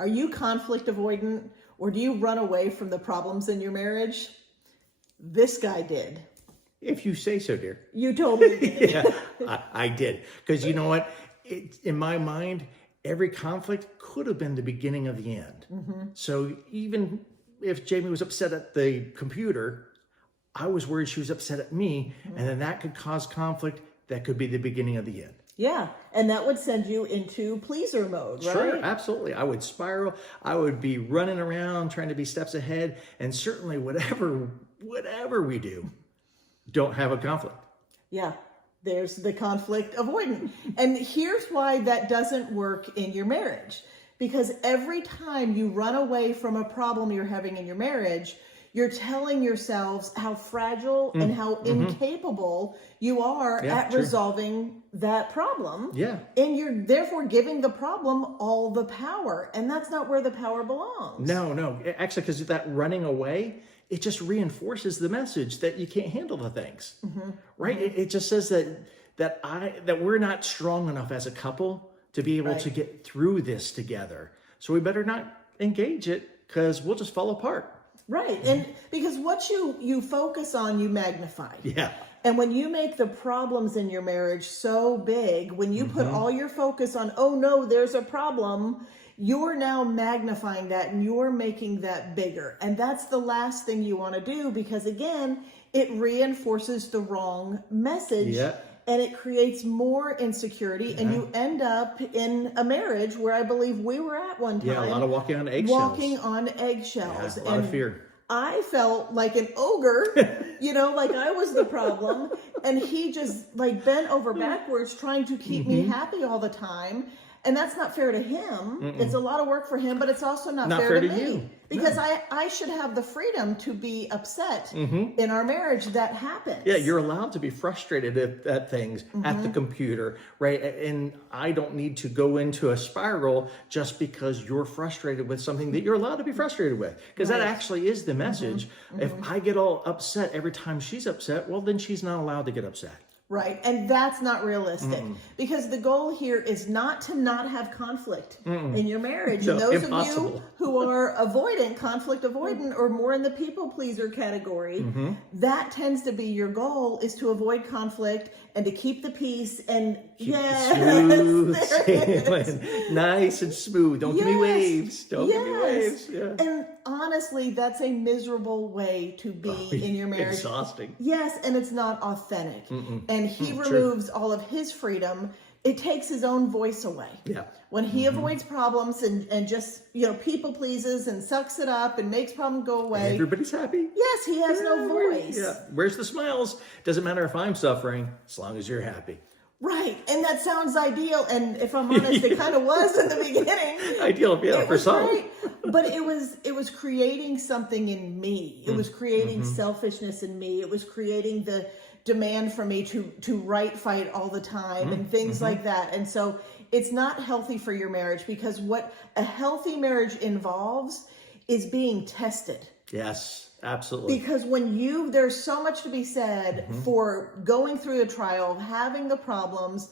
Are you conflict avoidant, or do you run away from the problems in your marriage? This guy did. If you say so, dear. You totally did. Yeah, I did. Because you know what? In my mind, every conflict could have been the beginning of the end. So even if Jamie was upset at the computer, I was worried she was upset at me, and then that could cause conflict. That could be the beginning of the end. Yeah, and that would send you into pleaser mode, right? Sure, absolutely. I would spiral. I would be running around trying to be steps ahead, and certainly whatever we do, don't have a conflict. Yeah, there's the conflict avoidant. And here's why that doesn't work in your marriage. Because every time you run away from a problem you're having in your marriage, you're telling yourselves how fragile and how incapable you are at resolving that problem. Yeah. And you're therefore giving the problem all the power. And that's not where the power belongs. No. Actually, because that running away, it just reinforces the message that you can't handle the things, right? It just says that we're not strong enough as a couple to be able to get through this together. So we better not engage it, because we'll just fall apart. Right. And because what you focus on, you magnify. Yeah. And when you make the problems in your marriage so big, when you put all your focus on, oh no, there's a problem, you're now magnifying that and you're making that bigger. And that's the last thing you want to do, because again, it reinforces the wrong message. Yeah. And it creates more insecurity, and you end up in a marriage where I believe we were at one time. Yeah, a lot of walking on eggshells. Yeah, a lot of fear. I felt like an ogre, like I was the problem. And he just like bent over backwards trying to keep me happy all the time. And that's not fair to him. It's a lot of work for him, but it's also not fair to me. You. Because I should have the freedom to be upset in our marriage. That happens. Yeah, you're allowed to be frustrated at things, at the computer, right? And I don't need to go into a spiral just because you're frustrated with something that you're allowed to be frustrated with. Because that actually is the message. If I get all upset every time she's upset, well, then she's not allowed to get upset. Right. And that's not realistic, because the goal here is not to not have conflict in your marriage. No, and those impossible. of you who are conflict avoidant, or more in the people pleaser category, that tends to be your goal, is to avoid conflict and to keep the peace and smooth sailing. Nice and smooth. Don't give me waves. Don't give me waves. Yeah. And honestly, that's a miserable way to be in your marriage. Exhausting. Yes, and it's not authentic. And he removes all of his freedom. It takes his own voice away. Yeah. When he avoids problems and just, people pleases and sucks it up and makes problems go away. Everybody's happy. Yes, he has no voice. Yeah. Where's the smiles? Doesn't matter if I'm suffering, as long as you're happy. Right. And that sounds ideal. And if I'm honest, it kind of was in the beginning. Ideal, yeah, for some. Great. But it was creating something in me. It was creating selfishness in me. It was creating the demand for me to right fight all the time and things like that. And so it's not healthy for your marriage, because what a healthy marriage involves is being tested. Yes, absolutely. Because there's so much to be said for going through a trial, having the problems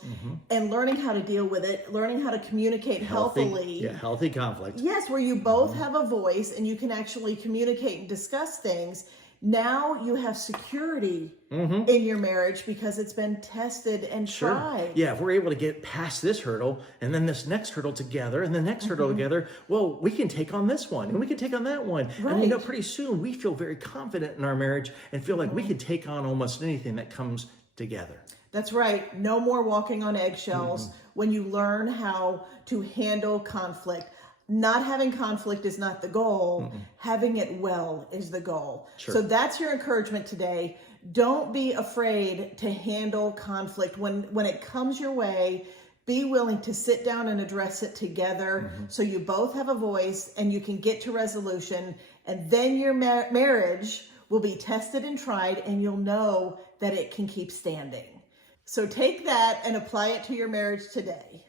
and learning how to deal with it, learning how to communicate healthily. Yeah, healthy conflict. Yes, where you both have a voice and you can actually communicate and discuss things. Now you have security in your marriage because it's been tested and tried. Yeah, if we're able to get past this hurdle and then this next hurdle together and the next hurdle together, well, we can take on this one and we can take on that one. Right. And pretty soon we feel very confident in our marriage and feel like we can take on almost anything that comes together. That's right. No more walking on eggshells when you learn how to handle conflict. Not having conflict is not the goal. Having it well is the goal. Sure. So that's your encouragement today. Don't be afraid to handle conflict. When it comes your way, be willing to sit down and address it together so you both have a voice and you can get to resolution. And then your marriage will be tested and tried, and you'll know that it can keep standing. So take that and apply it to your marriage today.